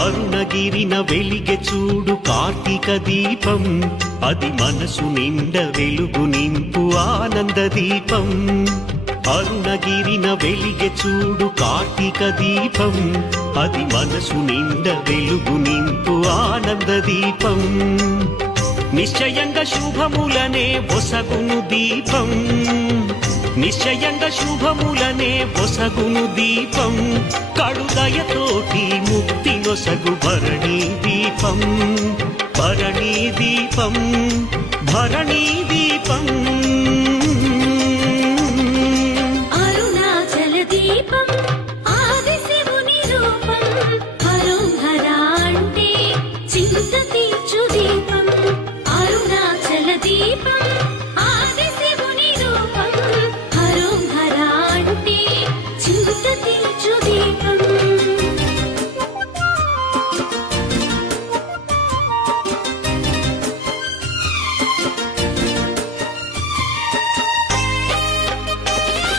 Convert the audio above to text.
అరుణగిరిన వెలిగె చూడు కార్తీక దీపం, అది మనసు నిండ వెలుగు నింపు ఆనంద దీపం. అరుణగిరిన వెలిగె చూడు కార్తీక దీపం, అది మనసు నిండ వెలుగు నింపు ఆనంద దీపం. నిశ్చయంగా శుభములనే ఒసగును దీపం, నిశ్చయంగా శుభములనే ఒసగును దీపం. కడుదయతోటి ముక్తి